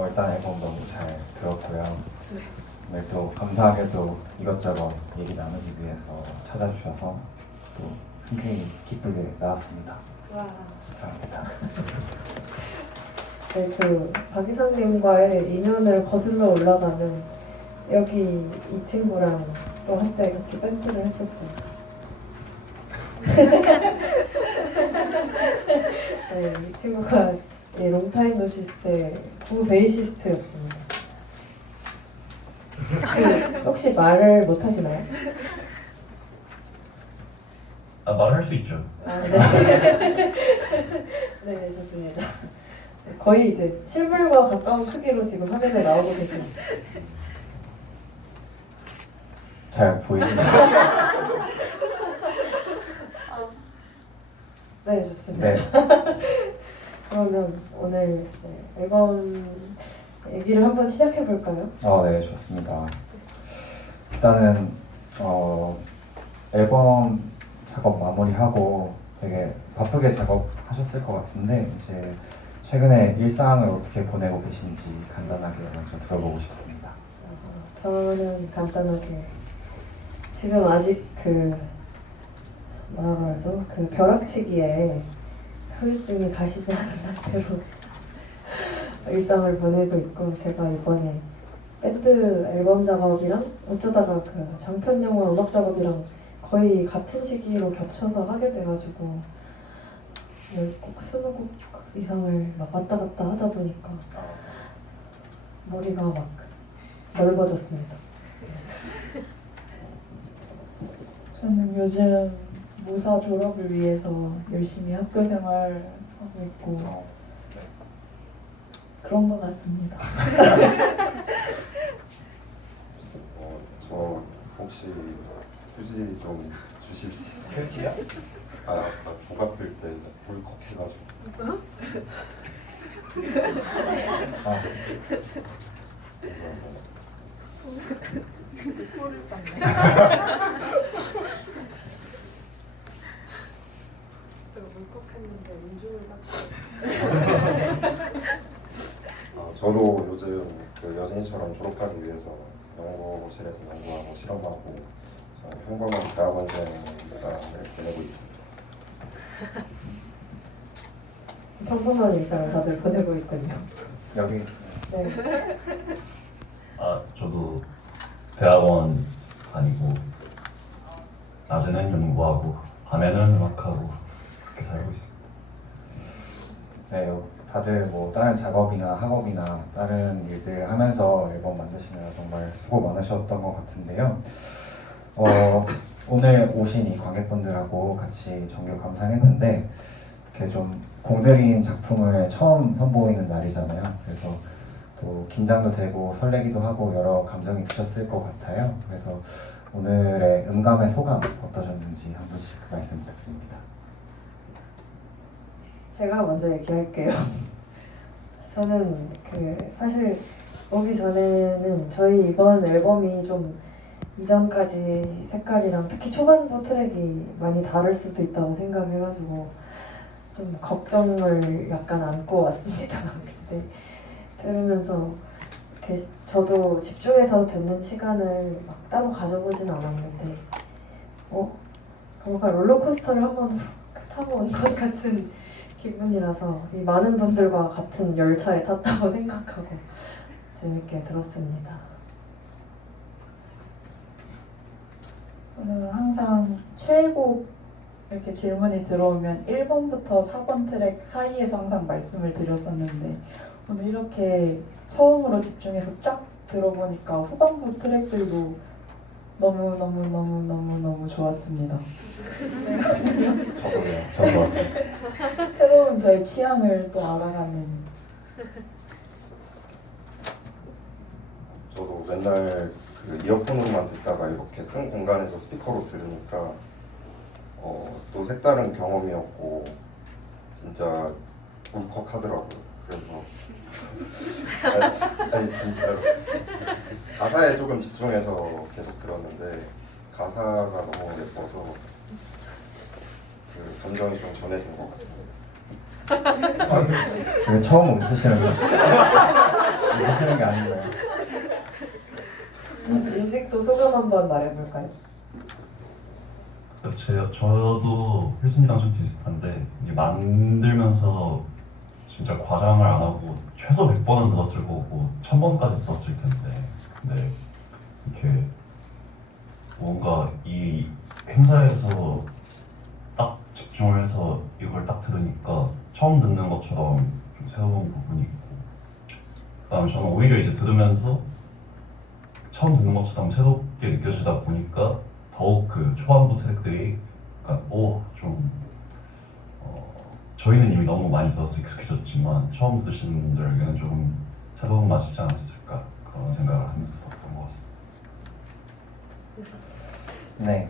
일단 앨범 너무 잘 들었고요. 오늘 또 감사하게도 이것저것 얘기 나누기 위해서 찾아주셔서 또 흔쾌히 기쁘게 나왔습니다. 와. 감사합니다. 네, 그 박이상님과의 인연을 거슬러 올라가는 여기 이 친구랑 또 한때 같이 밴드를 했었죠. 네, 이 친구가 롱타임 노시스의 구 베이시스트였습니다. 혹시 말을 못 하시나요? 말할 수 있죠. 네. 네, 좋습니다. 거의 이제 실물과 가까운 크기로 지금 화면에 나오고 계십니다. 잘 보이시나요? 네, 좋습니다. 네. 그러면 오늘 이제 앨범 얘기를 한번 시작해 볼까요? 네, 좋습니다. 일단은 앨범 작업 마무리하고 되게 바쁘게 작업하셨을 것 같은데 이제 최근에 일상을 어떻게 보내고 계신지 간단하게 먼저 들어보고 싶습니다. 저는 간단하게 지금 아직 그 뭐라 그러죠? 그 벼락치기에 후유증이 가시지 않은 상태로 일상을 보내고 있고, 제가 이번에 밴드 앨범 작업이랑 어쩌다가 그 장편 영화 음악 작업이랑 거의 같은 시기로 겹쳐서 하게 돼가지고 10곡, 20곡 이상을 막 왔다 갔다 하다 보니까 머리가 막 넓어졌습니다. 저는 요즘 무사 졸업을 위해서 열심히 학교 생활하고 있고 그런 것 같습니다. 저 혹시 휴지 좀 주실 수 있어요? 휴지요? 아까 조각 들때 울컥해가지고. 울컥했는데 음주를 저도 요즘 그 여진이처럼 졸업하기 위해서 연구실에서 연구하고 실험하고 평범한 대학원생 일상을 보내고 있습니다. 평범한 일상을 다들 보내고 있군요. 여기 네. 저도 대학원 다니고 낮에는 연구하고 밤에는 음악하고 그렇게 살고 있습니다. 네, 다들 뭐 다른 작업이나 학업이나 다른 일들 하면서 앨범 만드시느라 정말 수고 많으셨던 것 같은데요. 오늘 오신 이 관객분들하고 같이 정규 감상했는데 이렇게 좀 공들인 작품을 처음 선보이는 날이잖아요. 그래서 또 긴장도 되고 설레기도 하고 여러 감정이 드셨을 것 같아요. 그래서 오늘의 음감의 소감 어떠셨는지 한 분씩 말씀 부탁드립니다. 제가 먼저 얘기할게요. 저는 사실 오기 전에는 저희 이번 앨범이 좀 이전까지 색깔이랑 특히 초반부 트랙이 많이 다를 수도 있다고 생각해가지고 좀 걱정을 약간 안고 왔습니다. 근데 들으면서 이렇게 저도 집중해서 듣는 시간을 막 따로 가져보진 않았는데 뭔가 롤러코스터를 한번 타고 온 것 같은 기분이라서 이 많은 분들과 같은 열차에 탔다고 생각하고 재밌게 들었습니다. 저는 항상 최애곡 이렇게 질문이 들어오면 1번부터 4번 트랙 사이에서 항상 말씀을 드렸었는데 오늘 이렇게 처음으로 집중해서 쫙 들어보니까 후반부 트랙들도 너무 좋았습니다. 저도요. 저 좋았어요. 새로운 저의 취향을 또 알아가는. 저도 맨날 그 이어폰으로만 듣다가 이렇게 큰 공간에서 스피커로 들으니까 또 색다른 경험이었고 진짜 울컥하더라고요. 그래서 아니 진짜로 가사에 조금 집중해서 계속 들었는데 가사가 너무 예뻐서 그 감정이 좀 전해진 것 같습니다. 처음 웃으시는 거. 웃으시는 게 아닌가요? 인식도 소감 한번 말해볼까요? 저도 혜진이랑 좀 비슷한데 이게 만들면서 진짜 과장을 안 하고 최소 100번은 들었을 거고 1000번까지 들었을 텐데 근데 이렇게 뭔가 이 행사에서 딱 집중을 해서 이걸 딱 들으니까 처음 듣는 것처럼 좀 새로운 부분이 있고 그다음에 저는 오히려 이제 들으면서 처음 듣는 것처럼 새롭게 느껴지다 보니까 더욱 그 초반부 트랙들이 약간 저희는 이미 너무 많이 들어서 익숙해졌지만 처음 들으시는 분들에게는 조금 새로운 맛이지 않았을까 그런 생각을 하면서 들었던 것 같습니다. 네.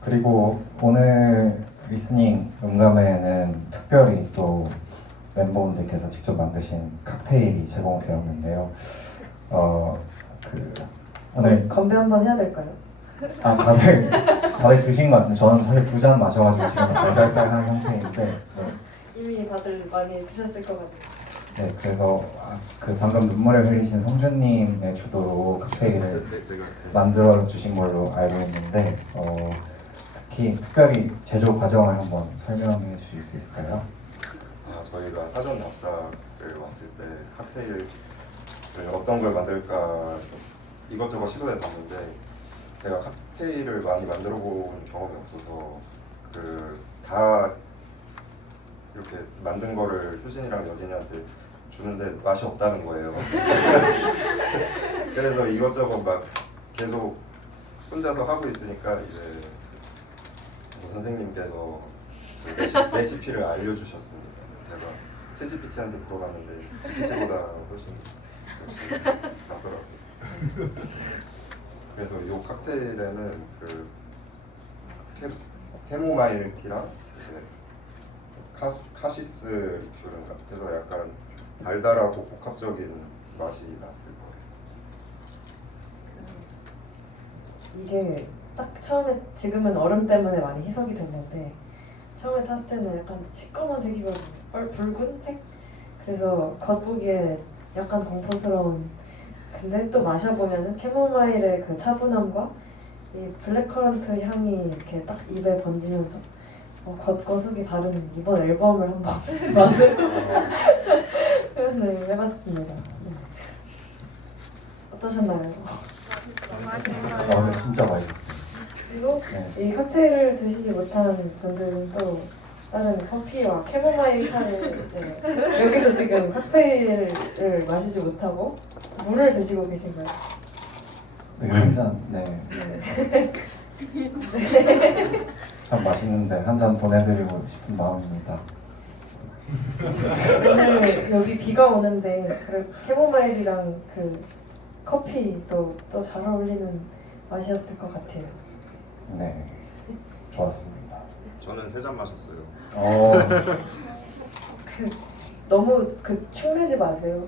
그리고 오늘 리스닝 음감회에는 특별히 또 멤버분들께서 직접 만드신 칵테일이 제공되었는데요. 오늘 건배 한번 해야 될까요? 다들 드신 것 같은데 저는 사실 2잔 마셔가지고 지금 달달달한 상태인데 이미 다들 많이 드셨을 것 같아요. 네, 그래서 그 방금 눈물을 흘리신 성준님의 주도로 칵테일을 제가 만들어 주신 걸로 알고 있는데 특별히 제조 과정을 한번 설명해 주실 수 있을까요? 저희가 사전 답사를 왔을 때 칵테일을 어떤 걸 만들까 이것저것 시도해 봤는데 제가 칵테일을 많이 만들어 본 경험이 없어서 다 이렇게 만든 거를 효진이랑 여진이한테 주는데 맛이 없다는 거예요. 그래서 이것저것 막 계속 혼자서 하고 있으니까 이제 선생님께서 레시피를 알려주셨습니다. 제가 챗GPT한테 물어봤는데 GPT보다 훨씬 낫더라고요. 그래서 이 칵테일에는 캐모마일 티랑 이제 카시스 리큐르인가 그래서 약간 달달하고 복합적인 맛이 났을 거예요. 이게 딱 처음에 지금은 얼음 때문에 많이 희석이 됐는데 처음에 탔을 때는 약간 시꺼먼색이거든요. 붉은색? 그래서 겉보기에 약간 공포스러운 근데 또 마셔보면은 캐모마일의 그 차분함과 이 블랙커런트 향이 이렇게 딱 입에 번지면서 겉과 속이 다른 이번 앨범을 한번 맛을 표현을 해봤습니다. 네. 어떠셨나요? 근데 진짜 맛있었어요. 그리고 네. 이 칵테일을 드시지 못한 분들은 또 다른 커피와 캐모마일 차를 여기도 지금 칵테일을 마시지 못하고 물을 드시고 계신가요? 네, 한 잔. 네. 참 맛있는데 한 잔 보내드리고 싶은 마음입니다. 오늘 여기 비가 오는데 캐모마일이랑 그 커피도 또 잘 어울리는 맛이었을 것 같아요. 네, 좋았습니다. 저는 3잔 마셨어요. 너무 축내지 마세요.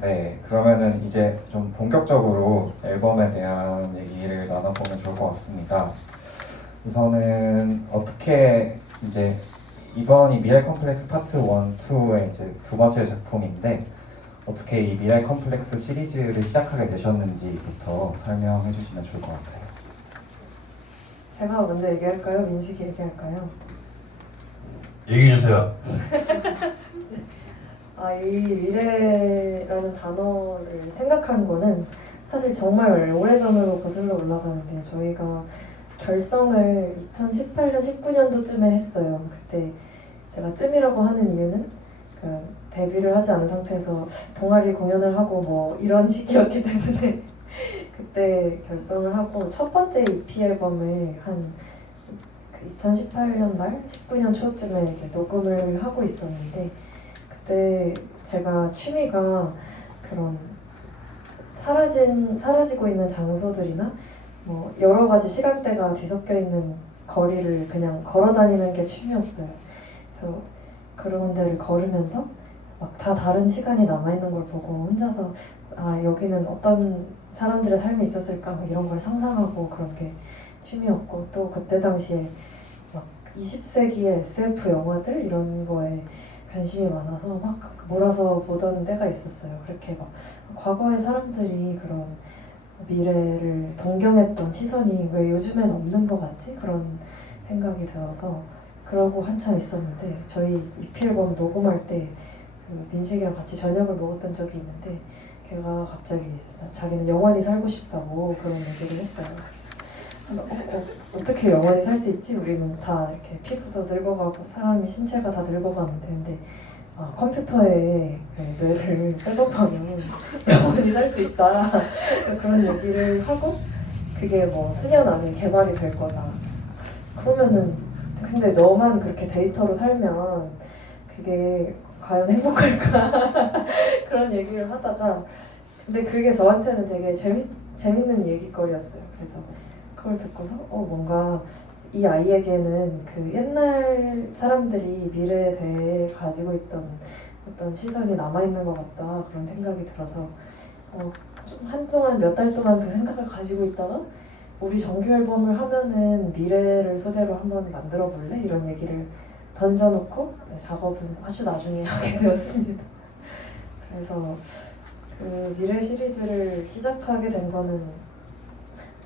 네, 그러면은 이제 좀 본격적으로 앨범에 대한 얘기를 나눠보면 좋을 것 같습니다. 우선은 어떻게 이제 이번이 미랄 컴플렉스 파트 1, 2의 이제 2번째 작품인데 어떻게 이 미랄 컴플렉스 시리즈를 시작하게 되셨는지부터 설명해 주시면 좋을 것 같아요. 제가 먼저 얘기할까요? 민식이 얘기할까요? 얘기해 주세요. 이 미래라는 단어를 생각한 거는 사실 정말 오래전으로 거슬러 올라가는데 저희가 결성을 2018년, 19년도쯤에 했어요. 그때 제가 쯤이라고 하는 이유는 데뷔를 하지 않은 상태에서 동아리 공연을 하고 뭐 이런 시기였기 때문에 그때 결성을 하고 첫 번째 EP 앨범을 한 2018년 말, 19년 초쯤에 이제 녹음을 하고 있었는데 그때 제가 취미가 그런 사라지고 있는 장소들이나 뭐 여러 가지 시간대가 뒤섞여 있는 거리를 그냥 걸어 다니는 게 취미였어요. 그래서 그런 데를 걸으면서 막 다 다른 시간이 남아있는 걸 보고 혼자서 여기는 어떤 사람들의 삶이 있었을까 막 이런 걸 상상하고 그런 게 취미였고 또 그때 당시에 막 20세기의 SF 영화들 이런 거에 관심이 많아서 막 몰아서 보던 때가 있었어요. 그렇게 막 과거의 사람들이 그런 미래를 동경했던 시선이 왜 요즘엔 없는 것 같지? 그런 생각이 들어서 그러고 한참 있었는데 저희 EP 앨범 녹음할 때 그 민식이랑 같이 저녁을 먹었던 적이 있는데 걔가 갑자기 진짜 자기는 영원히 살고 싶다고 그런 얘기를 했어요. 어떻게 영원히 살 수 있지? 우리는 다 이렇게 피부도 늙어가고 사람이 신체가 다 늙어가는데 근데 컴퓨터에 그 뇌를 백업하면 영원히 살 수 있다 그런 얘기를 하고 그게 뭐 수년 안에 개발이 될 거다. 그러면은 근데 너만 그렇게 데이터로 살면 그게 과연 행복할까 그런 얘기를 하다가 근데 그게 저한테는 되게 재밌는 얘기거리였어요. 그래서 그걸 듣고서 뭔가 이 아이에게는 그 옛날 사람들이 미래에 대해 가지고 있던 어떤 시선이 남아있는 것 같다 그런 생각이 들어서 좀 한동안 몇 달 동안 그 생각을 가지고 있다가 우리 정규 앨범을 하면은 미래를 소재로 한번 만들어 볼래? 이런 얘기를 던져놓고 작업은 아주 나중에 하게 되었습니다. 그래서 그 미래 시리즈를 시작하게 된 거는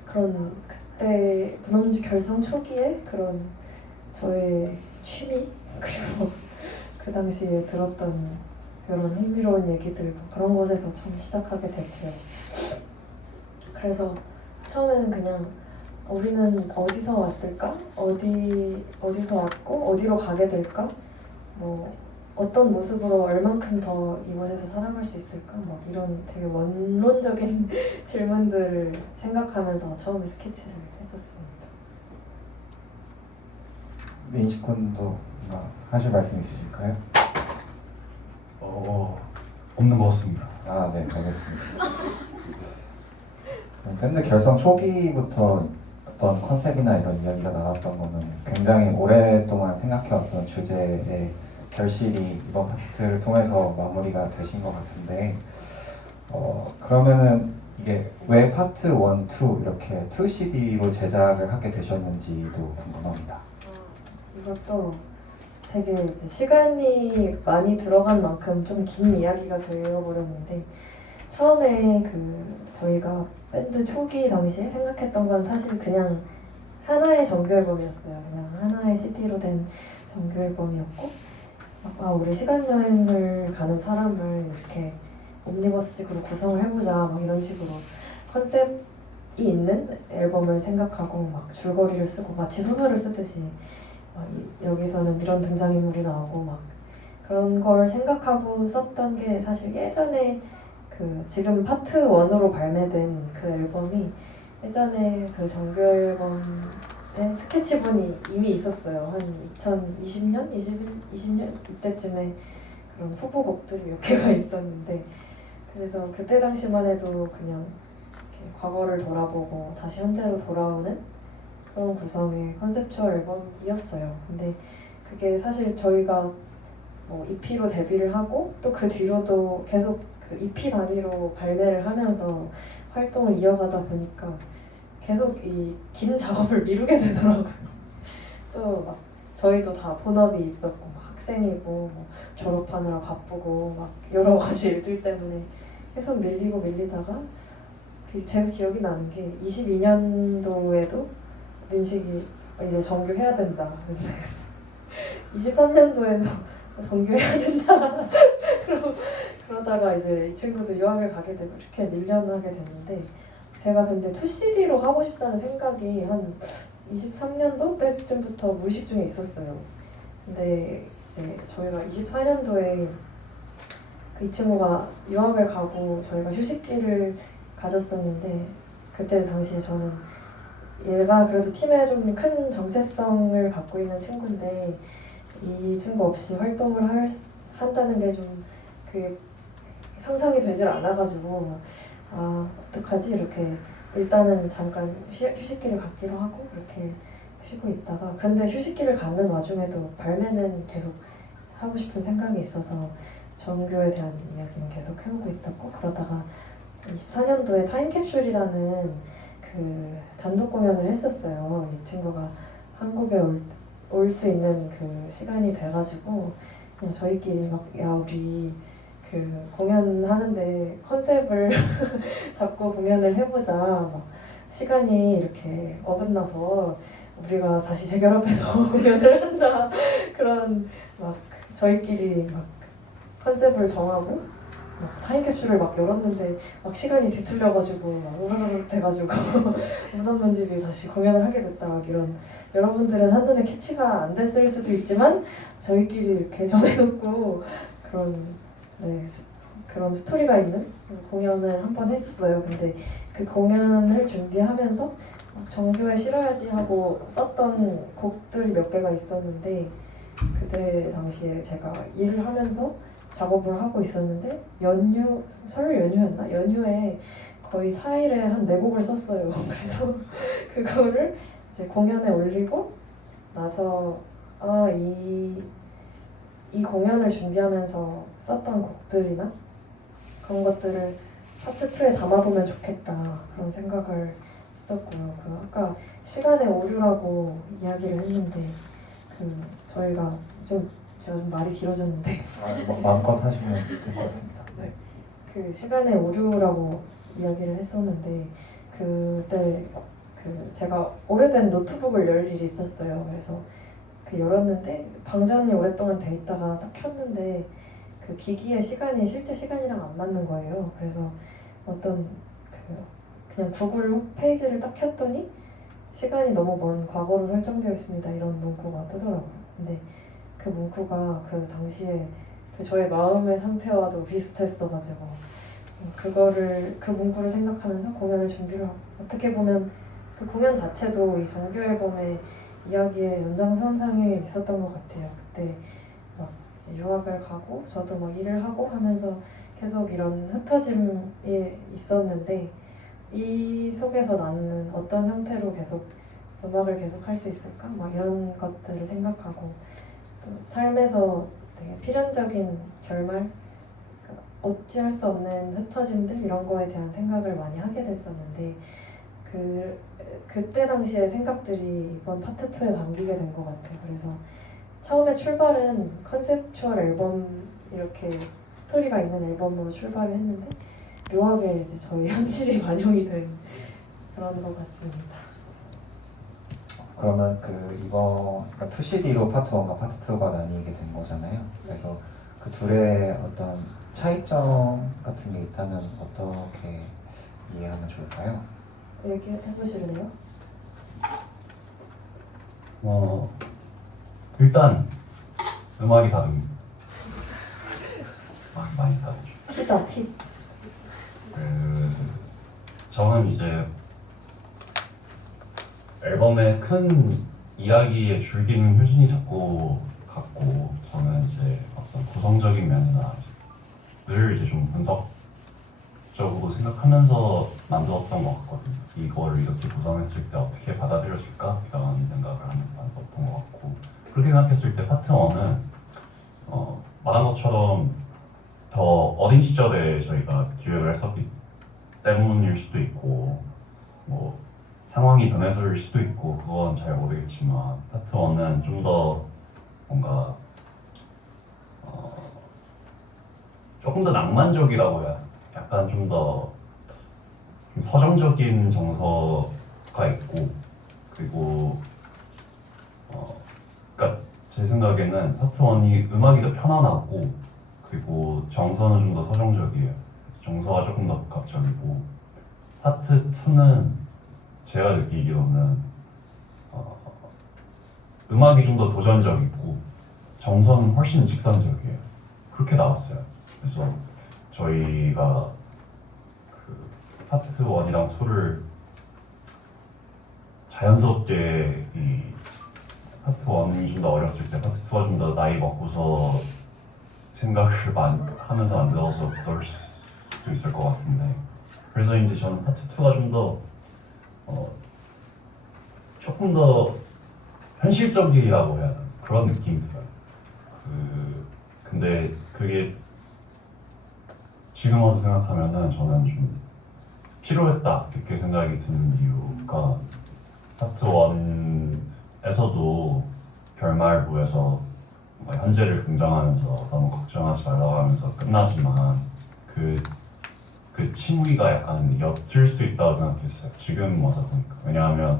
그런 그때 문화문지 결성 초기에 그런 저의 취미 그리고 그 당시에 들었던 그런 흥미로운 얘기들 그런 곳에서 처음 시작하게 됐고요. 그래서 처음에는 그냥 우리는 어디서 왔을까? 어디서 왔고 어디로 가게 될까? 뭐 어떤 모습으로 얼만큼 더 이곳에서 살아갈 수 있을까? 막 이런 되게 원론적인 질문들을 생각하면서 처음에 스케치를 했었습니다. 민식 군도 하실 말씀 있으실까요? 없는 것 같습니다. 네, 알겠습니다. 밴드 결성 초기부터 어떤 컨셉이나 이런 이야기가 나왔던 거는 굉장히 오랫동안 생각해왔던 주제의 결실이 이번 파트를 통해서 마무리가 되신 것 같은데 그러면은 이게 왜 파트 1, 2 이렇게 2CD로 제작을 하게 되셨는지도 궁금합니다. 이것도 되게 이제 시간이 많이 들어간 만큼 좀 긴 이야기가 되어버렸는데 처음에 저희가 밴드 초기 당시에 생각했던 건 사실 그냥 하나의 정규 앨범이었어요. 그냥 하나의 CD로 된 정규 앨범이었고 우리 시간 여행을 가는 사람을 이렇게 옴니버스식으로 구성을 해보자 막 이런 식으로 컨셉이 있는 앨범을 생각하고 막 줄거리를 쓰고 마치 소설을 쓰듯이 여기서는 이런 등장인물이 나오고 막 그런 걸 생각하고 썼던 게 사실 예전에 지금 파트 1으로 발매된 그 앨범이 예전에 그 정규 앨범의 스케치본이 이미 있었어요. 한 2020년? 20년? 이때쯤에 그런 후보곡들이 몇 개가 있었는데 그래서 그때 당시만 해도 그냥 이렇게 과거를 돌아보고 다시 현재로 돌아오는 그런 구성의 컨셉추얼 앨범이었어요. 근데 그게 사실 저희가 뭐 EP로 데뷔를 하고 또 그 뒤로도 계속 그 EP 단위로 발매를 하면서 활동을 이어가다 보니까 계속 이 긴 작업을 미루게 되더라고요. 또 막 저희도 다 본업이 있었고 막 학생이고 뭐 졸업하느라 바쁘고 막 여러 가지 일들 때문에 계속 밀리다가 제가 기억이 나는 게 22년도에도 민식이 이제 정규해야 된다. 23년도에도 정규해야 된다. 그러다가 이제 이 친구도 유학을 가게 되고 이렇게 밀려나게 됐는데 제가 근데 2CD로 하고 싶다는 생각이 한 23년도 때쯤부터 무의식 중에 있었어요. 근데 이제 저희가 24년도에 이 친구가 유학을 가고 저희가 휴식기를 가졌었는데 그때 당시에 저는 얘가 그래도 팀에 좀 큰 정체성을 갖고 있는 친구인데 이 친구 없이 활동을 한다는 게 좀 그게 상상이 되질 않아가지고 어떡하지 이렇게 일단은 잠깐 휴식기를 갖기로 하고 이렇게 쉬고 있다가 근데 휴식기를 갖는 와중에도 발매는 계속 하고 싶은 생각이 있어서 정규에 대한 이야기는 계속 해오고 있었고 그러다가 24년도에 타임캡슐이라는 그 단독 공연을 했었어요. 이 친구가 한국에 올 수 있는 그 시간이 돼가지고 그냥 저희끼리 막 야 우리 그 공연하는데 컨셉을 잡고 공연을 해보자. 막 시간이 이렇게 어긋나서 우리가 다시 재결합해서 공연을 한다. 그런 막 저희끼리 막 컨셉을 정하고 막 타임캡슐을 막 열었는데 막 시간이 뒤틀려가지고 막 우르르 돼가지고 무덤문집이 다시 공연을 하게 됐다. 막 이런 여러분들은 한눈에 캐치가 안 됐을 수도 있지만 저희끼리 이렇게 정해놓고 그런 스토리가 있는 공연을 한 번 했었어요. 근데 그 공연을 준비하면서 막 정규에 실어야지 하고 썼던 곡들이 몇 개가 있었는데 그때 당시에 제가 일을 하면서 작업을 하고 있었는데 설 연휴였나? 연휴에 거의 4일에 한 4곡을 썼어요. 그래서 그거를 이제 공연에 올리고 나서 이 공연을 준비하면서 썼던 곡들이나 그런 것들을 파트 2에 담아보면 좋겠다 그런 생각을 했었고요. 그 아까 시간의 오류라고 이야기를 했는데 저희가 제가 좀 말이 길어졌는데 마음껏 하시면 될 것 같습니다. 네. 그 시간의 오류라고 이야기를 했었는데 그때 제가 오래된 노트북을 열 일이 있었어요. 그래서 열었는데 방전이 오랫동안 돼 있다가 딱 켰는데 그 기기의 시간이 실제 시간이랑 안 맞는 거예요. 그래서 그냥 구글 홈페이지를 딱 켰더니 시간이 너무 먼 과거로 설정되어 있습니다. 이런 문구가 뜨더라고요. 근데 그 문구가 그 당시에 저의 마음의 상태와도 비슷했어가지고 그 문구를 생각하면서 공연을 준비를 하고 어떻게 보면 그 공연 자체도 이 정규 앨범의 이야기의 연장선상에 있었던 것 같아요. 그때 막 이제 유학을 가고 저도 막 일을 하고 하면서 계속 이런 흩어짐이 있었는데 이 속에서 나는 어떤 형태로 계속 음악을 계속 할 수 있을까? 막 이런 것들을 생각하고 또 삶에서 되게 필연적인 결말, 어찌할 수 없는 흩어짐들 이런 거에 대한 생각을 많이 하게 됐었는데 그때 당시의 생각들이 이번 파트 2에 담기게 된 것 같아요. 그래서 처음에 출발은 컨셉추얼 앨범 이렇게 스토리가 있는 앨범으로 출발을 했는데 묘하게 이제 저희 현실이 반영이 된 그런 것 같습니다. 그러면 이번 2CD로 파트 1과 파트 2가 나뉘게 된 거잖아요. 그래서 그 둘의 어떤 차이점 같은 게 있다면 어떻게 이해하면 좋을까요? 얘기해 보실래요? 일단 음악이 다릅니다. 음악이 많이 다르죠. 팁이다 팁. 저는 이제 앨범의 큰 이야기의 줄기는 효진이 잡고 갔고 저는 이제 어떤 구성적인 면이나 늘 이제 좀 분석적으로 생각하면서 만들었던 것 같거든요. 이걸 이렇게 구성했을 때 어떻게 받아들여질까? 이런 생각을 하면서 만들었던 것 같고 그렇게 생각했을 때 파트 1은 말한 것처럼 더 어린 시절에 저희가 기획을 했었기 때문일 수도 있고 뭐 상황이 변해서일 수도 있고 그건 잘 모르겠지만 파트 1은 좀 더 뭔가 조금 더 낭만적이라고 해야 약간 좀 더 서정적인 정서가 있고 그리고 그러니까 제 생각에는 파트 1이 음악이 더 편안하고 그리고 정서는 좀 더 서정적이에요. 정서가 조금 더 복합적이고 파트 2는 제가 느끼기로는 음악이 좀 더 도전적이고 정서는 훨씬 직선적이에요. 그렇게 나왔어요. 그래서 저희가 파트 1이랑 2를 자연스럽게 이 파트 1이 좀 더 어렸을 때 파트 2가 좀 더 나이 먹고서 생각을 많이 하면서 만들어서 그럴 수 있을 것 같은데 그래서 이제 저는 파트 2가 좀 더 조금 더 현실적이라고 해야 하나 그런 느낌이 들어요. 근데 그게 지금 와서 생각하면은 저는 좀 필요했다 이렇게 생각이 드는 이유가 파트 1에서도 결말부에서 뭔가 현재를 긍정하면서 너무 걱정하지 말라고 하면서 끝나지만 그 칭의가 약간 옅을 수 있다고 생각했어요. 지금 와서 보니까. 왜냐하면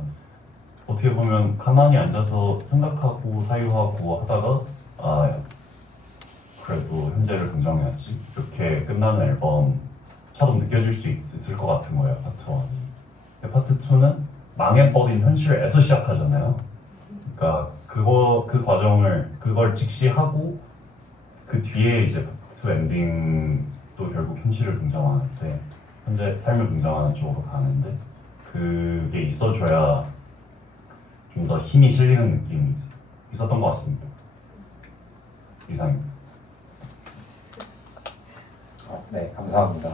어떻게 보면 가만히 앉아서 생각하고 사유하고 하다가 아 그래도 현재를 긍정해야지 이렇게 끝나는 앨범처럼 느껴질 수 있을 것 같은 거예요. 파트 1이. 근데 파트 2는 망해버린 현실에서 시작하잖아요. 그러니까 그 과정을 그걸 직시하고 그 뒤에 이제 파트 2 엔딩도 결국 현실을 긍정하는데 현재 삶을 긍정하는 쪽으로 가는데 그게 있어줘야 좀 더 힘이 실리는 느낌이 있었던 것 같습니다. 이상입니다. 네, 감사합니다.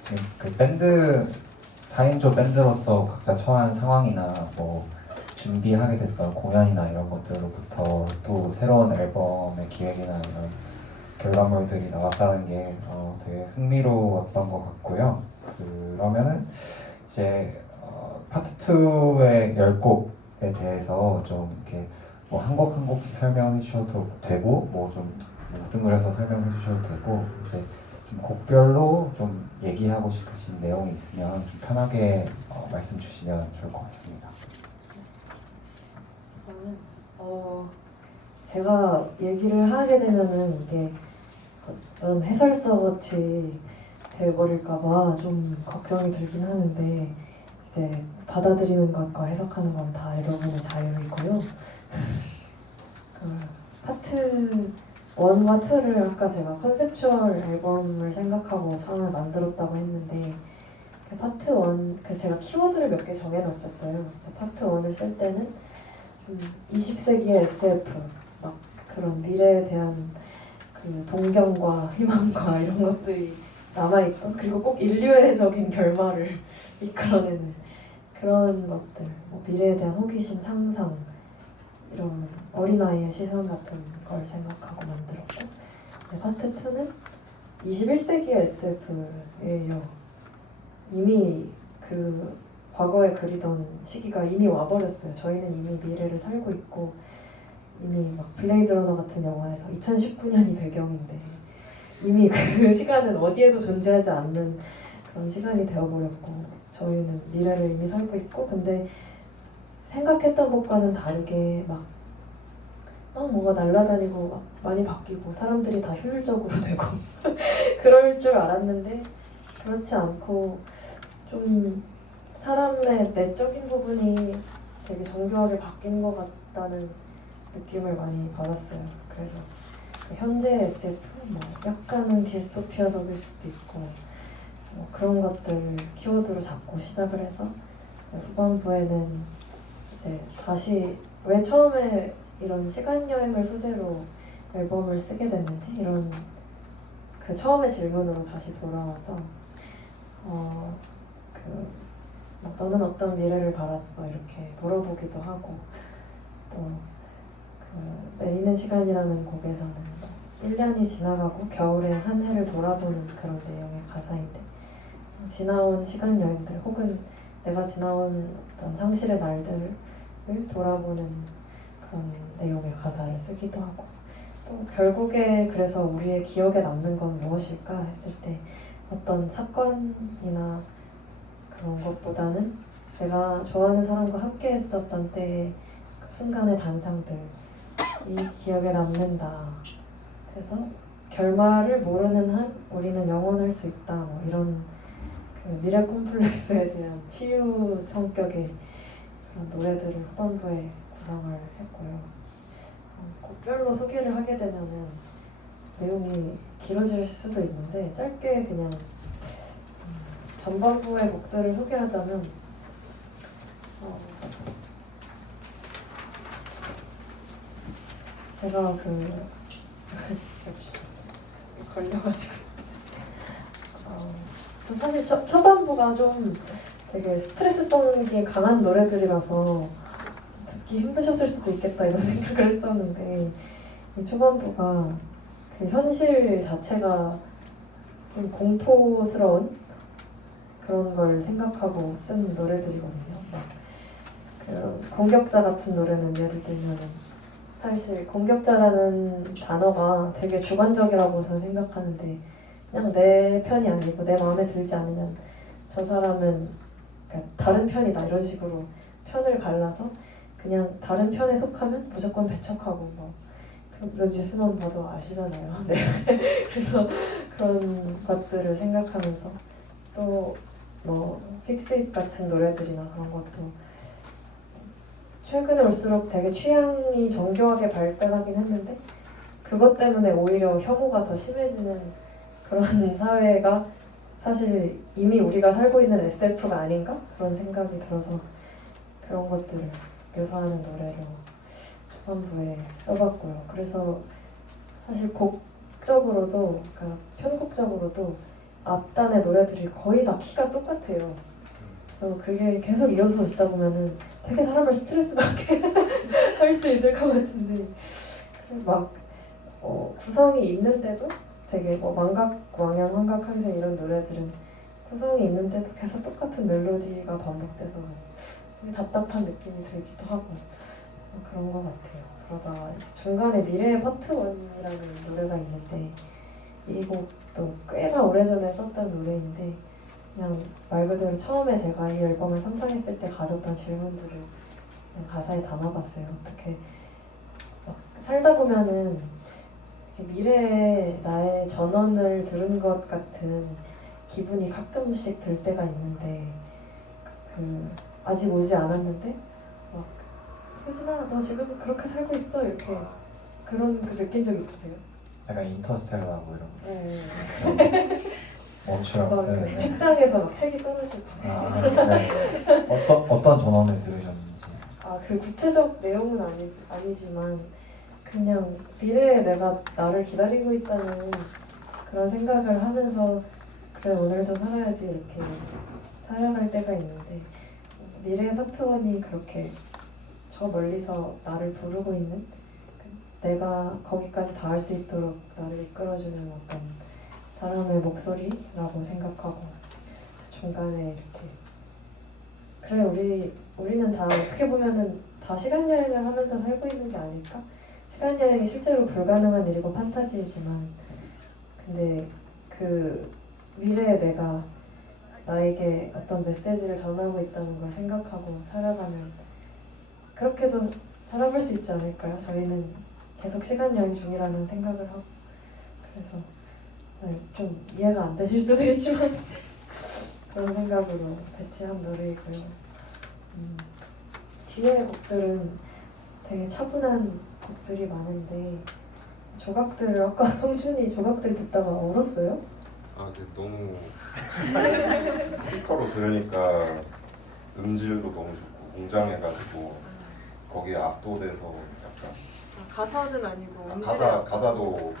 지금 그 밴드 4인조 밴드로서 각자 처한 상황이나 뭐 준비하게 됐던 공연이나 이런 것들로부터 또 새로운 앨범의 기획이나 이런 결과물들이 나왔다는 게 되게 흥미로웠던 것 같고요. 그러면은 이제 파트 2의 10곡에 대해서 좀 이렇게 뭐 한 곡 한 곡씩 설명해 주셔도 되고 뭐 좀 뭉뚱그려서 설명해 주셔도 되고 이제 좀 곡별로 좀 얘기하고 싶으신 내용이 있으면 좀 편하게 말씀 주시면 좋을 것 같습니다. 저는 제가 얘기를 하게 되면은 이게 어떤 해설서 같이 돼버릴까봐 좀 걱정이 들긴 하는데 이제 받아들이는 것과 해석하는 건 다 여러분의 자유이고요. 그 파트 1과 2를 아까 제가 컨셉추얼 앨범을 생각하고 처음에 만들었다고 했는데 그 파트 1, 제가 키워드를 몇 개 정해놨었어요. 파트 1을 쓸 때는 20세기의 SF, 막 그런 미래에 대한 그 동경과 희망과 이런 것들이 남아있던 그리고 꼭 인류애적인 결말을 이끌어내는 그런 것들, 뭐 미래에 대한 호기심, 상상 이런 어린아이의 시선 같은 걸 생각하고 만들었고 파트 2는 21세기의 SF예요. 이미 그 과거에 그리던 시기가 이미 와버렸어요. 저희는 이미 미래를 살고 있고 이미 막 블레이드 러너 같은 영화에서 2019년이 배경인데 이미 그 시간은 어디에도 존재하지 않는 그런 시간이 되어버렸고 저희는 미래를 이미 살고 있고 근데 생각했던 것과는 다르게 막 뭐가 날아다니고 막 많이 바뀌고 사람들이 다 효율적으로 되고 그럴 줄 알았는데 그렇지 않고 좀 사람의 내적인 부분이 되게 정교하게 바뀐 것 같다는 느낌을 많이 받았어요. 그래서 현재 SF, 뭐 약간은 디스토피아적일 수도 있고 뭐 그런 것들을 키워드로 잡고 시작을 해서 후반부에는 이제 다시 왜 처음에 이런 시간 여행을 소재로 앨범을 쓰게 됐는지 이런 그 처음의 질문으로 다시 돌아와서 뭐 너는 어떤 미래를 바랐어 이렇게 물어보기도 하고 또 그 내리는 시간이라는 곡에서는 1년이 지나가고 겨울에 한 해를 돌아보는 그런 내용의 가사인데 지나온 시간 여행들 혹은 내가 지나온 어떤 상실의 날들을 돌아보는 그런 내용의 가사를 쓰기도 하고 또 결국에 그래서 우리의 기억에 남는 건 무엇일까 했을 때 어떤 사건이나 그런 것보다는 내가 좋아하는 사람과 함께 했었던 때의 그 순간의 단상들이 기억에 남는다. 그래서 결말을 모르는 한 우리는 영원할 수 있다. 뭐 이런 그 미래 콤플렉스에 대한 치유 성격의 그런 노래들을 후반부에 구성을 했고요. 곡별로 소개를 하게 되면은 내용이 길어질 수도 있는데 짧게 그냥 전반부의 곡들을 소개하자면 제가 걸려가지고 저 사실 초반부가 좀 되게 스트레스성이 강한 노래들이라서 듣기 힘드셨을 수도 있겠다 이런 생각을 했었는데 이 초반부가 그 현실 자체가 좀 공포스러운 그런 걸 생각하고 쓴 노래들이거든요. 막 그 공격자 같은 노래는 예를 들면 사실 공격자라는 단어가 되게 주관적이라고 저는 생각하는데 그냥 내 편이 아니고 내 마음에 들지 않으면 저 사람은 그러니까 다른 편이다 이런 식으로 편을 갈라서 그냥 다른 편에 속하면 무조건 배척하고 뭐 그런 뉴스만 봐도 아시잖아요. 네. 그래서 그런 것들을 생각하면서 또 뭐 픽스잇 같은 노래들이나 그런 것도 최근에 올수록 되게 취향이 정교하게 발달하긴 했는데 그것 때문에 오히려 혐오가 더 심해지는 그런 사회가 사실 이미 우리가 살고 있는 SF가 아닌가? 그런 생각이 들어서 그런 것들을 묘사하는 노래로 초반부에 써봤고요. 그래서 사실 곡적으로도, 그러니까 편곡적으로도 앞단의 노래들이 거의 다 키가 똑같아요. 그래서 그게 계속 이어서 듣다 보면은 되게 사람을 스트레스 받게 할 수 있을 것 같은데 막 구성이 있는데도 되게 뭐 망각, 왕양, 환각, 항생 이런 노래들은 구성이 있는데도 계속 똑같은 멜로디가 반복돼서 되게 답답한 느낌이 들기도 하고 그런 것 같아요. 그러다가 중간에 미래의 파트 1이라는 노래가 있는데 이 곡도 꽤나 오래전에 썼던 노래인데 그냥 말 그대로 처음에 제가 이 앨범을 상상했을 때 가졌던 질문들을 그냥 가사에 담아봤어요. 어떻게 막 살다 보면은 미래의 나의 전원을 들은 것 같은 기분이 가끔씩 들 때가 있는데 아직 오지 않았는데 막 효진아 너 지금 그렇게 살고 있어 이렇게 그런 느낀 적 있으세요? 약간 인터스텔라고 이런 네. 멈추라고. 막 네. 책장에서 막 책이 떨어지고 네. 어떤 전원을 들으셨는지. 그 구체적 내용은 아니지만 그냥 미래에 내가 나를 기다리고 있다는 그런 생각을 하면서 그래 오늘도 살아야지 이렇게 살아갈 때가 있는데 미래의 파트 1이 그렇게 저 멀리서 나를 부르고 있는 내가 거기까지 닿을 수 있도록 나를 이끌어주는 어떤 사람의 목소리라고 생각하고 중간에 이렇게 그래 우리는 다 어떻게 보면은 다 시간 여행을 하면서 살고 있는 게 아닐까? 시간 여행이 실제로 불가능한 일이고 판타지이지만 근데 그 미래의 내가 나에게 어떤 메시지를 전하고 있다는 걸 생각하고 살아가면 그렇게도 살아갈 수 있지 않을까요? 저희는 계속 시간 여행 중이라는 생각을 하고 그래서 좀 이해가 안 되실 수도 있지만 그런 생각으로 배치한 노래이고요. 뒤에 곡들은 되게 차분한 곡들이 많은데 조각들을 아까 성준이 조각들 듣다가 울었어요? 아, 근데 너무 스피커로 들으니까 음질도 너무 좋고 웅장해가지고 거기에 압도돼서 약간 가사는 아니고 가사도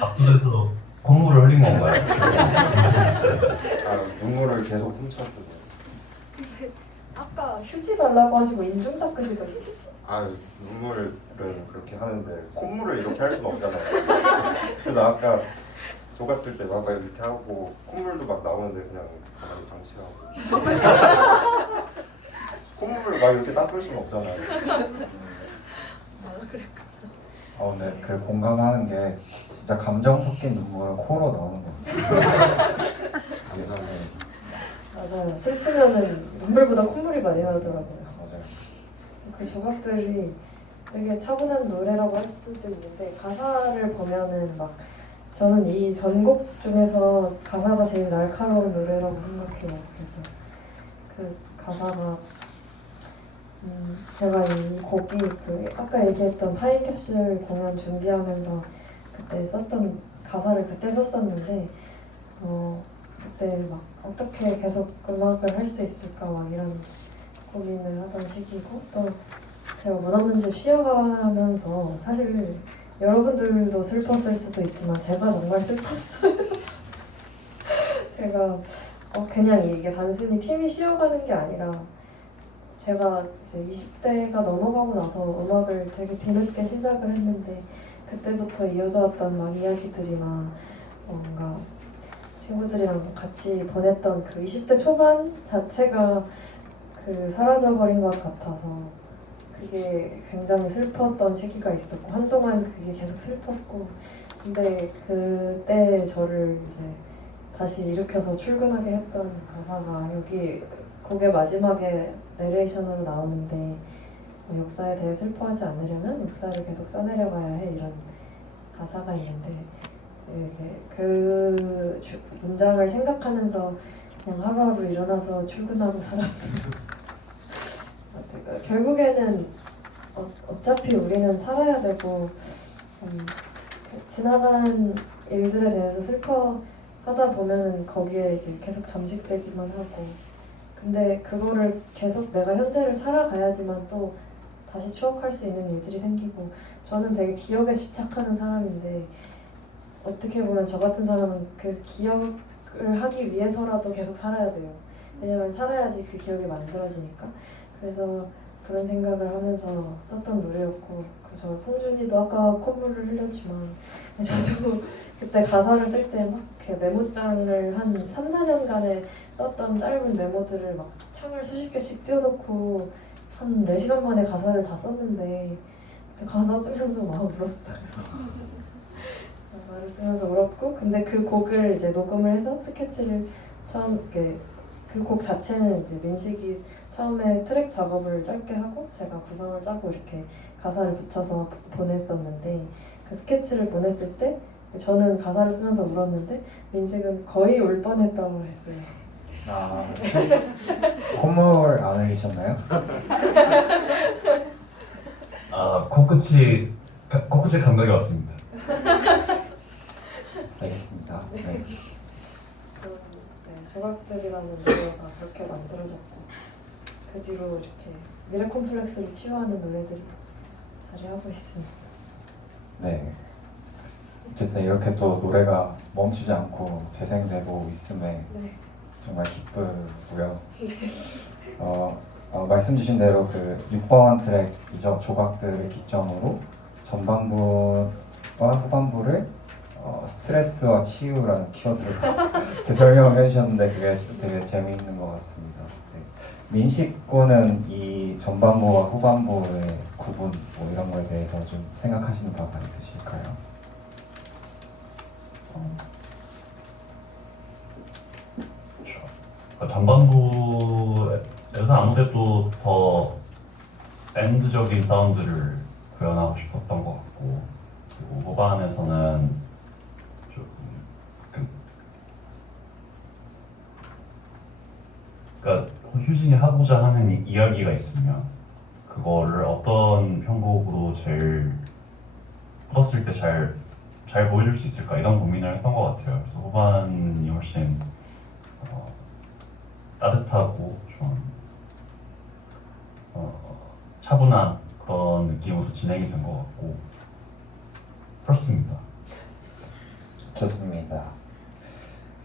앞에서 콧물을 흘린 건가요? 눈물을 계속 훔쳤어요. 아까 휴지 달라고 하시고 인중 닦으시더니 눈물은 그렇게 하는데 콧물을 이렇게 할 수는 없잖아요. 그래서 아까 조각 뜰 때 막 이렇게 하고 콧물도 막 나오는데 그냥 가만히 방치하고 콧물을 막 이렇게 닦을 수는 없잖아요. 네, 그 공감하는 게 진짜 감정 섞인 눈물은 코로 나오는 것 같아요. 감사합니다. 맞아요. 슬프면은 눈물보다 콧물이 많이 나더라고요. 맞아요. 그 조각들이 되게 차분한 노래라고 할 수도 있는데 가사를 보면은 막 저는 이 전곡 중에서 가사가 제일 날카로운 노래라고 생각해요. 그래서 그 가사가 제가 이 곡이 그 아까 얘기했던 타임캡슐 공연 준비하면서 그때 썼던 가사를 그때 썼었는데 그때 막 어떻게 계속 음악을 할 수 있을까 막 이런 고민을 하던 시기고 또 제가 문 없는 집 쉬어가면서 사실 여러분들도 슬펐을 수도 있지만 제가 정말 슬펐어요. 제가 그냥 이게 단순히 팀이 쉬어가는 게 아니라 제가 이제 20대가 넘어가고 나서 음악을 되게 뒤늦게 시작을 했는데 그때부터 이어져 왔던 막 이야기들이나 뭔가 친구들이랑 같이 보냈던 그 20대 초반 자체가 그 사라져버린 것 같아서 그게 굉장히 슬펐던 시기가 있었고 한동안 그게 계속 슬펐고 근데 그때 저를 이제 다시 일으켜서 출근하게 했던 가사가 여기 곡의 마지막에 내레이션으로 나오는데 역사에 대해 슬퍼하지 않으려면 역사를 계속 써내려가야 해 이런 가사가 있는데 이게 그 문장을 생각하면서 그냥 하루하루 일어나서 출근하고 살았어요. 결국에는 어차피 우리는 살아야 되고 지나간 일들에 대해서 슬퍼하다 보면은 거기에 이제 계속 잠식되기만 하고 근데 그거를 계속 내가 현재를 살아가야지만 또 다시 추억할 수 있는 일들이 생기고 저는 되게 기억에 집착하는 사람인데 어떻게 보면 저 같은 사람은 그 기억을 하기 위해서라도 계속 살아야 돼요. 왜냐면 살아야지 그 기억이 만들어지니까. 그래서 그런 생각을 하면서 썼던 노래였고 저 성준이도 아까 콧물을 흘렸지만 저도 그때 가사를 쓸 때 막 이렇게 메모장을 한 3, 4년간에 썼던 짧은 메모들을 막 창을 수십 개씩 띄워놓고 한 4시간 만에 가사를 다 썼는데 그때 가사 쓰면서 막 울었어요. 가사를 쓰면서 울었고 근데 그 곡을 이제 녹음을 해서 스케치를 처음 이렇게 그 곡 자체는 이제 민식이 처음에 트랙 작업을 짧게 하고 제가 구성을 짜고 이렇게 가사를 붙여서 보냈었는데 그 스케치를 보냈을 때 저는 가사를 쓰면서 울었는데 민식은 거의 울 뻔했다고 했어요. 아, 콧물 안 흘리셨나요? 코끝이 감동이 왔습니다. 알겠습니다. 네. 조각들이라는 노래가 그렇게 만들어졌고 그 뒤로 이렇게 미래 콤플렉스를 치유하는 노래들이 자리하고 있습니다. 네. 어쨌든 이렇게 또 노래가 멈추지 않고 재생되고 있음에 네. 정말 기쁘고요. 말씀 주신 대로 그 6번 트랙이죠. 조각들을 기점으로 전반부와 후반부를 스트레스와 치유라는 키워드로 이렇게 설명을 해주셨는데 그게 되게 재미있는 것 같습니다. 네. 민식군은 이 전반부와 후반부의 구분 뭐 이런 거에 대해서 좀 생각하시는 바가 있으실까요? 전반부에서 아무래도 더 밴드적인 사운드를 구현하고 싶었던 것 같고 그리고 후반에서는 좀 그러니까 효진이 하고자 하는 이야기가 있으면 그거를 어떤 편곡으로 제일 풀었을 때 잘 보여줄 수 있을까 이런 고민을 했던 것 같아요. 그래서 후반이 훨씬 따뜻하고 좀 차분한 그런 느낌으로 진행이 된 것 같고 그렇습니다. 좋습니다.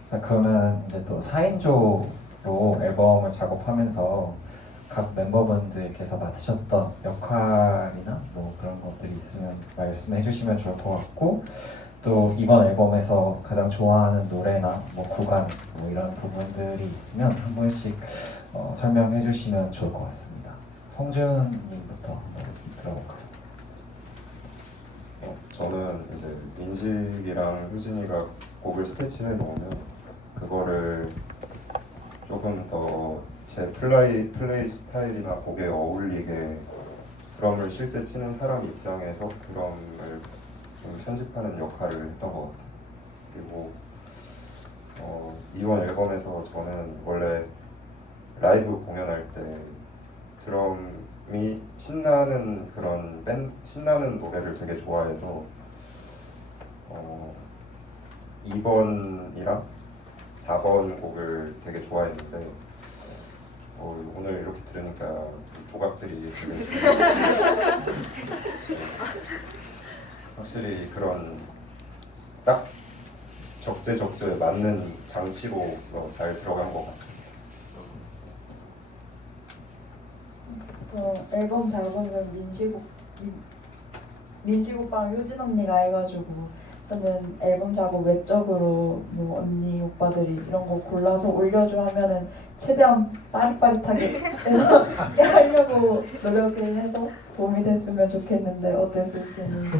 그러면 이제 또 4인조로 앨범을 작업하면서 각 멤버분들께서 맡으셨던 역할이나 뭐 그런 것들이 있으면 말씀해 주시면 좋을 것 같고 또 이번 앨범에서 가장 좋아하는 노래나 뭐 구간 뭐 이런 부분들이 있으면 한 분씩 설명해 주시면 좋을 것 같습니다. 성준님부터 한번 들어볼까요? 저는 이제 민식이랑 효진이가 곡을 스케치해 놓으면 그거를 조금 더 제 플레이 스타일이나 곡에 어울리게 드럼을 실제 치는 사람 입장에서 드럼을 좀 편집하는 역할을 했던 것 같아요. 그리고 이번 앨범에서 저는 원래 라이브 공연할 때 드럼이 신나는 그런 신나는 노래를 되게 좋아해서 2번이랑 4번 곡을 되게 좋아했는데 오늘 이렇게 들으니까 조각들이 되게 확실히 그런 딱 적재적소에 맞는 장치로서 잘 들어간 것 같습니다. 앨범 작업은 민식 오빠랑 효진 언니가 해가지고 저는 앨범 작업 외적으로 뭐 언니 오빠들이 이런 거 골라서 올려줘 하면은 최대한 빠릿빠릿하게 해서 하려고 노력을 해서 도움이 됐으면 좋겠는데 어땠을지는.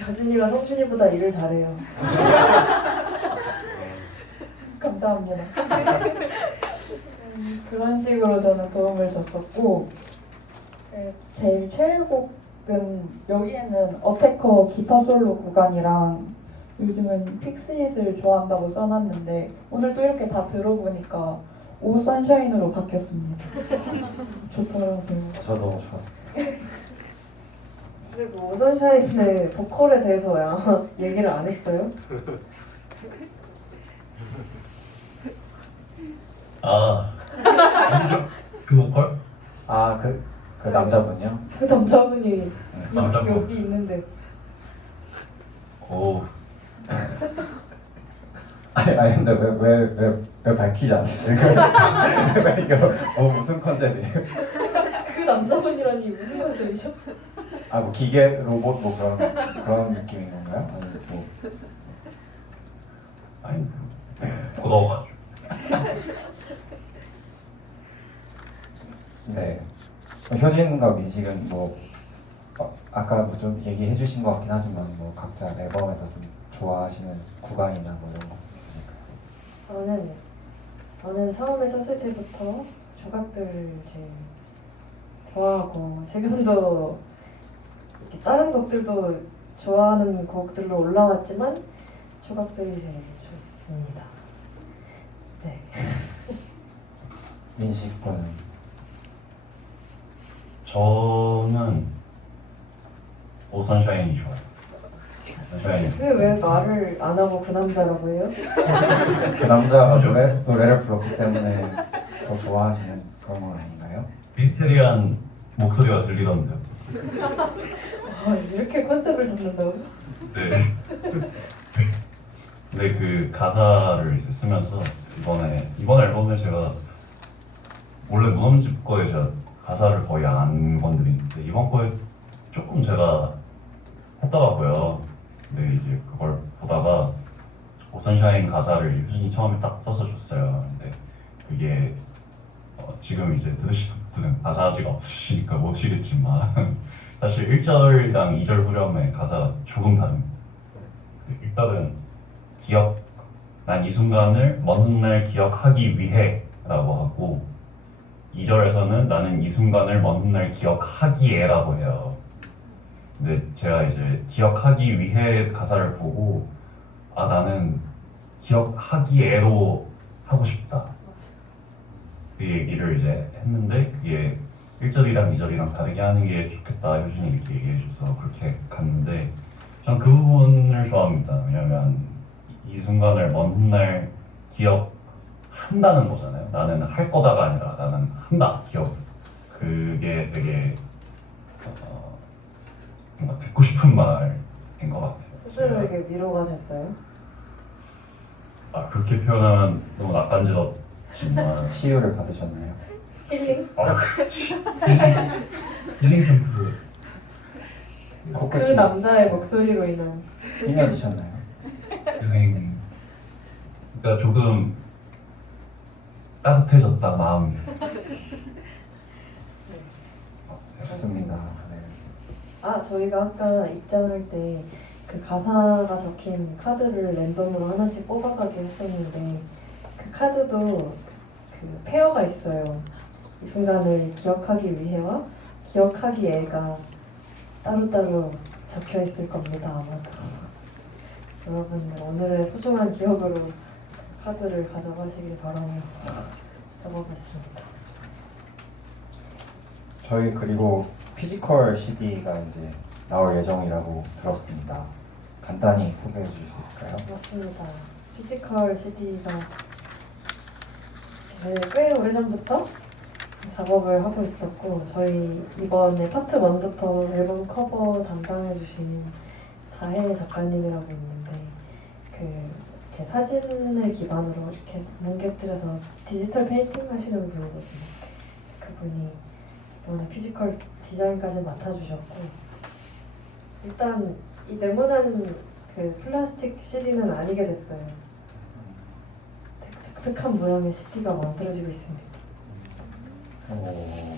여진이가 성준이보다 일을 잘해요. 감사합니다. 그런 식으로 저는 도움을 줬었고, 제일 최애곡은 여기에는 어태커 기타 솔로 구간이랑 요즘은 픽스잇을 좋아한다고 써놨는데 오늘 또 이렇게 다 들어보니까 오 선샤인으로 바뀌었습니다. 좋더라고요. 저 너무 좋았습니다. 그리고 오선샤인의 보컬에 대해서야 얘기를 안 했어요? 아, 누구죠? 그 보컬? 아, 그 남자분이요? 그 남자분이 남자분. 여기 있는데 오, 아니 근데 왜 밝히지 않으시죠? 왜 이거 무슨 컨셉이에요? 그 남자분이라니 무슨 컨셉이죠? 아 뭐 기계 로봇 뭐 그런 느낌인 건가요? 아니 뭐 아니, 고마워가지고. 네. 효진과 민식은 뭐 아까 뭐 좀 얘기해 주신 것 같긴 하지만 뭐 각자 앨범에서 좀 좋아하시는 구간이나 뭐 이런 거 있으실까요? 저는 처음에 썼을 때부터 조각들을 제일 좋아하고 지금도 이렇게 다른 곡들도 좋아하는 곡들로 올라왔지만 조각들이 제일 좋습니다. 네. 민식 군은 저는 오 선샤인이 좋아요. 선샤인이. 근데 왜 말을 안 하고 그 남자라고 해요? 그 남자가 노래를 불렀기 때문에 더 좋아하시는 그런 건 아닌가요? 미스테리한 목소리가 들리던데요. 아, 이렇게 컨셉을 잡는다고? 네. 근데 그 가사를 이제 쓰면서 이번 앨범에 제가 원래 무덤집 거에 제가 가사를 거의 안 건드리는데 이번 거에 조금 제가 했더라고요. 근데 이제 그걸 보다가 오선샤인 가사를 효진이 처음에 딱 써서 줬어요. 근데 그게 지금 이제 들으시는 분들은 가사지가 없으시니까 모르시겠지만 사실 1절이랑 2절 후렴의 가사가 조금 다릅니다. 1절은 난 이 순간을 먼 훗날 기억하기 위해 라고 하고 2절에서는 나는 이 순간을 먼 훗날 기억하기에 라고 해요. 근데 제가 이제 기억하기 위해 가사를 보고 나는 기억하기에로 하고 싶다. 그 얘기를 이제 했는데 그게 1절이랑 2절이랑 다르게 하는 게 좋겠다 효진이 이렇게 얘기해줘서 그렇게 갔는데 전 그 부분을 좋아합니다. 왜냐면 이 순간을 먼 훗날 기억한다는 거잖아요. 나는 할 거다가 아니라 나는 한다, 기억. 그게 되게 뭔가 듣고 싶은 말인 것 같아요. 스스로에게 위로가 됐어요? 그렇게 표현하면 너무 낯간지럽지만 치유를 받으셨나요? 힐링? 그렇지. 힐링 캠프. 그 코끝이 남자의 목소리로 인한 찡해지셨나요? 힐링. 그러니까 조금 따뜻해졌다 마음이. 좋습니다. 네. 저희가 아까 입장할 때 그 가사가 적힌 카드를 랜덤으로 하나씩 뽑아가게 했었는데 그 카드도 그 페어가 있어요. 이 순간을 기억하기 위해와 기억하기에가 따로따로 적혀 있을 겁니다. 아마도. 여러분 오늘의 소중한 기억으로 그 카드를 가져가시길 바라며 적어봤습니다. 저희 그리고 피지컬 CD가 이제 나올 예정이라고 들었습니다. 간단히 소개해 주실 수 있을까요? 맞습니다. 피지컬 CD가 꽤 오래전부터 작업을 하고 있었고 저희 이번에 파트 1부터 앨범 커버 담당해주신 다혜 작가님이라고 있는데 이렇게 사진을 기반으로 이렇게 뭉개뜨려서 디지털 페인팅 하시는 분이거든요. 그분이 이번에 피지컬 디자인까지 맡아주셨고 일단 이 네모난 그 플라스틱 CD는 아니게 됐어요. 독특한 모양의 CD가 만들어지고 있습니다. 오,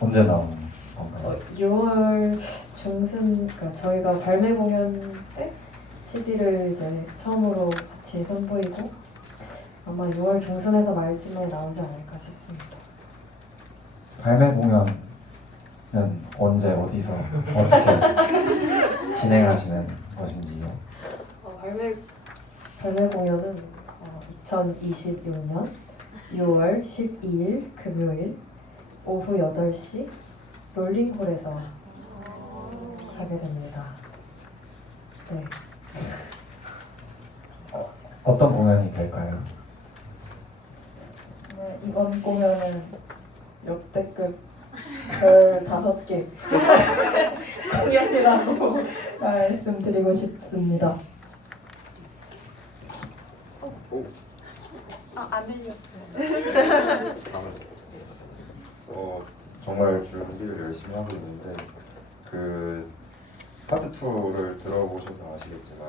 언제 나오는 건가요? 6월 중순, 그러니까 저희가 발매 공연 때 CD를 이제 처음으로 같이 선보이고 아마 6월 중순에서 말쯤에 나오지 않을까 싶습니다. 발매 공연은 언제 어디서 어떻게 진행하시는 것인지요? 발매 공연은 2026년 6월 12일 금요일 오후 8시 롤링홀에서 하게 됩니다. 네. 어떤 공연이 될까요? 네, 이번 공연은 역대급 별 5개 공연이라고 말씀드리고 싶습니다. 안 흘렸어요. 정말 준비를 열심히 하고 있는데 그 파트 2를 들어보셔서 아시겠지만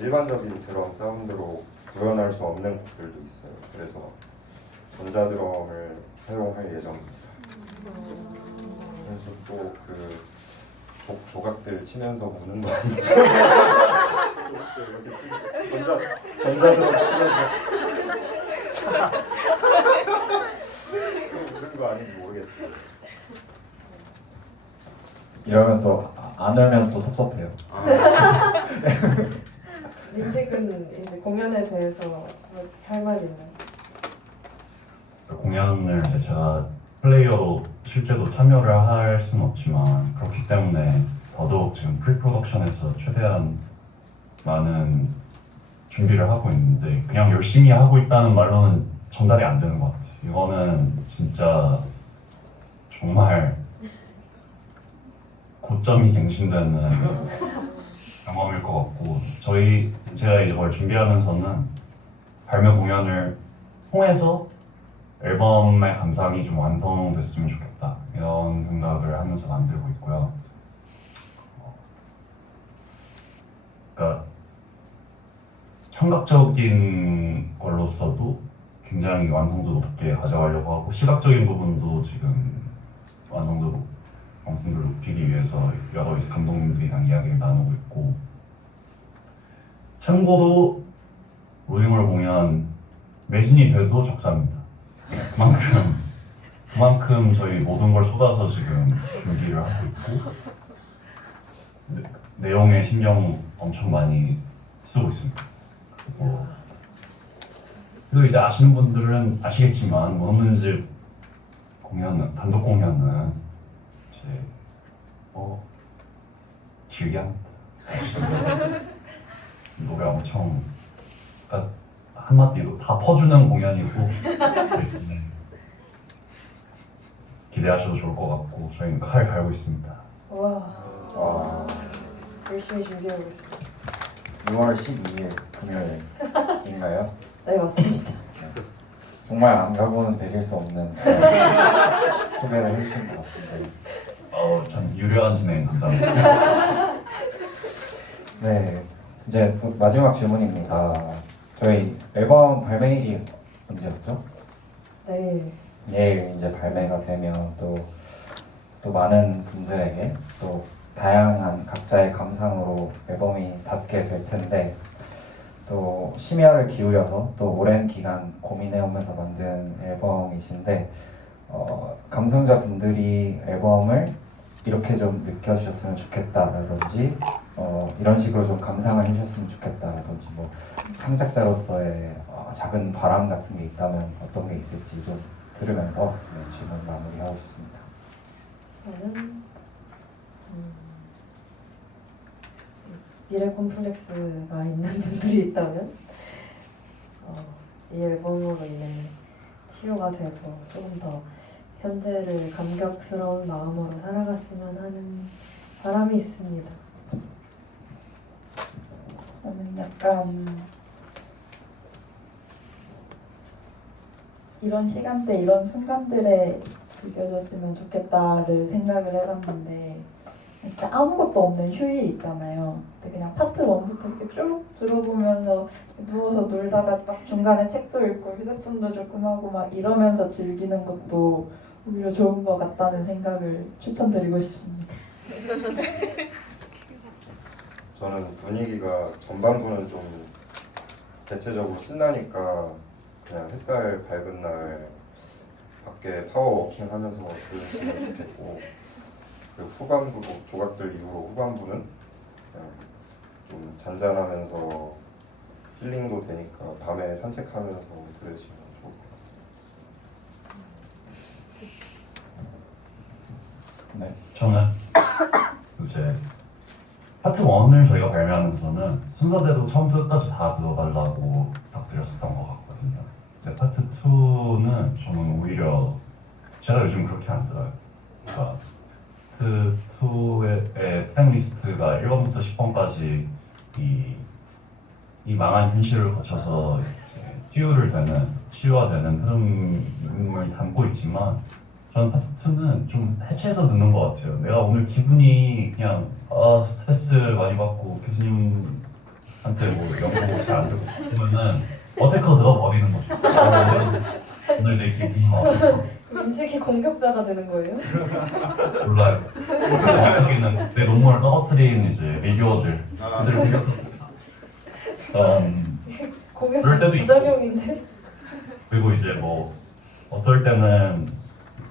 일반적인 드럼 사운드로 구현할 수 없는 곡들도 있어요. 그래서 전자드럼을 사용할 예정입니다. 그래서 또 그 조각들 치면서 우는 거 아니지? 조각들 이렇게 전자드럼 치면서 우는 거 아닌지 모르겠어요. 이러면 또 안 울면 또 섭섭해요. 민식은 이제 공연에 대해서 할 말 있나요? 공연을 이제 제가 플레이어로 실제로 참여를 할 수는 없지만 그렇기 때문에 더더욱 지금 프리프로덕션에서 최대한 많은 준비를 하고 있는데 그냥 열심히 하고 있다는 말로는 전달이 안 되는 것 같아요. 이거는 진짜 정말 고점이 갱신되는 경험일 것 같고 제가 이걸 준비하면서는 발매 공연을 통해서 앨범의 감상이 좀 완성됐으면 좋겠다 이런 생각을 하면서 만들고 있고요. 그러니까 청각적인 걸로서도 굉장히 완성도 높게 가져가려고 하고 시각적인 부분도 지금 완성도를 높이기 위해서 여러 이제 감독님들이랑 이야기를 나누고 있고 참고로 롤링홀 공연 매진이 돼도 적자입니다. 그만큼 저희 모든 걸 쏟아서 지금 준비를 하고 있고 내용에 신경 엄청 많이 쓰고 있습니다. 그리고 이제 아시는 분들은 아시겠지만 뭐 없는 집 공연은 단독 공연은 이제 길게 합니다. 노래 엄청 그러니까 한마디로 다 퍼주는 공연이고 기대하셔도 좋을 것 같고 저희는 칼 갈고 있습니다. 와, 열심히 준비해보겠습니다. 6월 12일 금요일인가요? 네, 맞습니다. 정말 안 가보는 베릴 수 없는 소개를 해주신 것 같은데 참 유려한 진행 감사합니다. 네, 이제 또 마지막 질문입니다. 저희 앨범 발매일이 언제였죠? 네, 내일 이제 발매가 되면 또 많은 분들에게 또 다양한 각자의 감상으로 앨범이 닿게 될 텐데 또 심혈을 기울여서 또 오랜 기간 고민해오면서 만든 앨범이신데 감상자 분들이 앨범을 이렇게 좀 느껴주셨으면 좋겠다라든지 이런 식으로 좀 감상을 해주셨으면 좋겠다라든지 뭐 창작자로서의 작은 바람 같은 게 있다면 어떤 게 있을지 좀 들으면서 질문 마무리하고 싶습니다. 저는 미래 콤플렉스가 있는 분들이 있다면 이 앨범으로 인해 치유가 되고 조금 더 현재를 감격스러운 마음으로 살아갔으면 하는 바람이 있습니다. 저는 약간 이런 시간대, 이런 순간들에 즐겨줬으면 좋겠다를 생각을 해봤는데 진짜 아무것도 없는 휴일 있잖아요. 근데 그냥 파트 1부터 이렇게 쭉 들어보면서 누워서 놀다가 막 중간에 책도 읽고 휴대폰도 조금 하고 막 이러면서 즐기는 것도 오히려 좋은 것 같다는 생각을 추천드리고 싶습니다. 저는 분위기가 전반부는 좀 대체적으로 신나니까 그냥 햇살 밝은 날 밖에 파워워킹 하면서 들으시면 좋겠고, 그리고 후반부 조각들 이후로 후반부는 그냥 좀 잔잔하면서 힐링도 되니까 밤에 산책하면서 들으시면 좋을 것 같습니다. 네. 저는 이제 파트 1을 저희가 발매하면서는 순서대로 처음부터 끝까지 다 들어달라고 부탁드렸었던 것 같거든요. 근데 파트 2는 저는 오히려 제가 요즘 그렇게 안 들어요. 그러니까 파트 2의 트랙 리스트가 1번부터 10번까지 이 망한 현실을 거쳐서 치유화되는 흐름을 담고 있지만, 저는 파트 2는 좀 해체해서 듣는 것 같아요. 내가 오늘 기분이 그냥 스트레스 많이 받고 교수님한테 뭐 연구 잘 안 듣고 그러면은 어택커 들어버리는 거죠. 오늘 내 기분이 어떡해? 민식이 공격자가 되는 거예요? 몰라요. 정확하게는 내 논문을 떨어뜨린 이제 리뷰어들 그들을 공격합니다. 그럴 공격자 때도 있고. 부작용인데? 그리고 이제 뭐 어떨 때는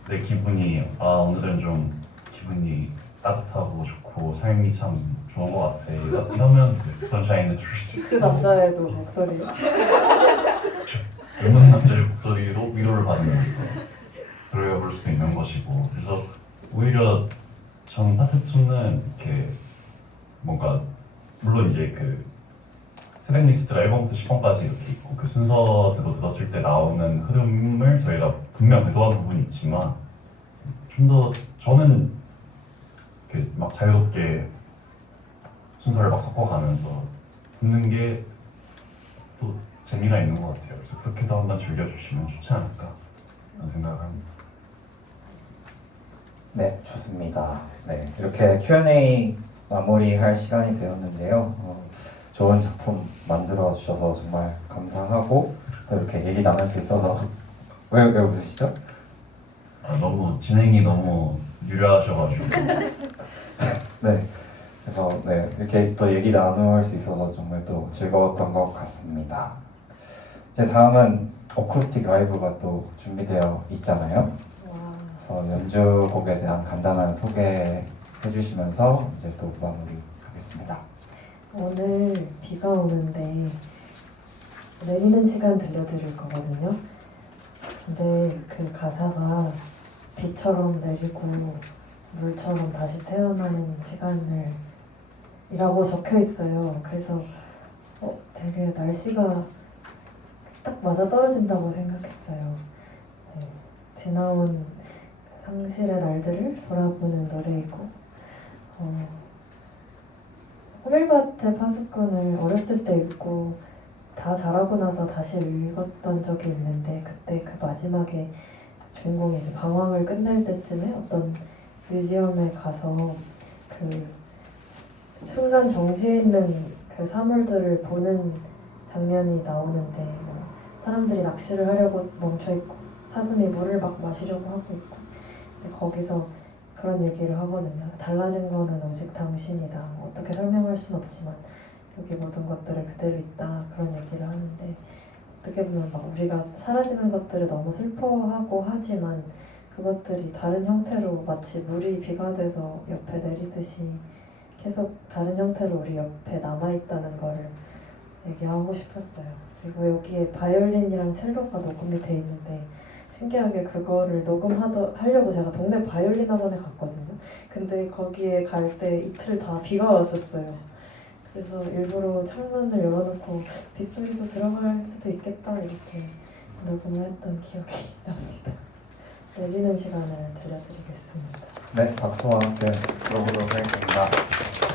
내 기분이 오늘은 좀 기분이 따뜻하고 좋고 삶이 참 좋은 것 같아 이러면 선샤인을 들을 수 있고, 그 남자애도 목소리 젊은 남자의 목소리로 위로를 받는 그래 볼 수도 있는 것이고, 그래서 오히려 전 파트 2는 이렇게 뭔가 물론 이제 그 트랙 리스트가 1번부터 10번까지 이렇게 있고 그 순서대로 들었을 때 나오는 흐름을 저희가 분명 의도한 부분이 있지만, 좀 더 저는 이렇게 막 자유롭게 순서를 막 섞어가면서 듣는 게 또 재미가 있는 것 같아요. 그래서 그렇게도 한번 즐겨주시면 좋지 않을까 라는 생각을 합니다. 네, 좋습니다. 네, 이렇게 Q&A 마무리할 시간이 되었는데요. 좋은 작품 만들어 주셔서 정말 감사하고, 또 이렇게 얘기 나눌 수 있어서 왜 웃으시죠? 너무 진행이 너무 유려하셔가지고 네, 그래서 네, 이렇게 또 얘기 나눌 수 있어서 정말 또 즐거웠던 것 같습니다. 이제 다음은 어쿠스틱 라이브가 또 준비되어 있잖아요. 와, 그래서 연주곡에 대한 간단한 소개해 주시면서 이제 또 마무리하겠습니다. 오늘 비가 오는데 내리는 시간 들려드릴 거거든요. 근데 그 가사가 비처럼 내리고 물처럼 다시 태어나는 시간을 이라고 적혀 있어요. 그래서 되게 날씨가 딱 맞아 떨어진다고 생각했어요. 네, 지나온 상실의 날들을 돌아보는 노래이고, 호밀밭의 파수꾼을 어렸을 때 읽고 다 자라고 나서 다시 읽었던 적이 있는데, 그때 그 마지막에 주인공이 이제 방황을 끝낼 때쯤에 어떤 뮤지엄에 가서 그 순간 정지해 있는 그 사물들을 보는 장면이 나오는데, 뭐 사람들이 낚시를 하려고 멈춰 있고 사슴이 물을 막 마시려고 하고 있고, 근데 거기서 그런 얘기를 하거든요. 달라진 거는 오직 당신이다. 어떻게 설명할 순 없지만 여기 모든 것들이 그대로 있다. 그런 얘기를 하는데, 어떻게 보면 막 우리가 사라지는 것들을 너무 슬퍼하고 하지만 그것들이 다른 형태로 마치 물이 비가 돼서 옆에 내리듯이 계속 다른 형태로 우리 옆에 남아있다는 거를 얘기하고 싶었어요. 그리고 여기에 바이올린이랑 첼로가 녹음이 돼 있는데, 신기하게 그거를 녹음하려고 제가 동네 바이올린 학원에 갔거든요. 근데 거기에 갈 때 이틀 다 비가 왔었어요. 그래서 일부러 창문을 열어놓고 빗소리도 들어갈 수도 있겠다 이렇게 녹음을 했던 기억이 납니다. 내리는 시간을 들려드리겠습니다. 네, 박수와 함께 들어보도록 하겠습니다.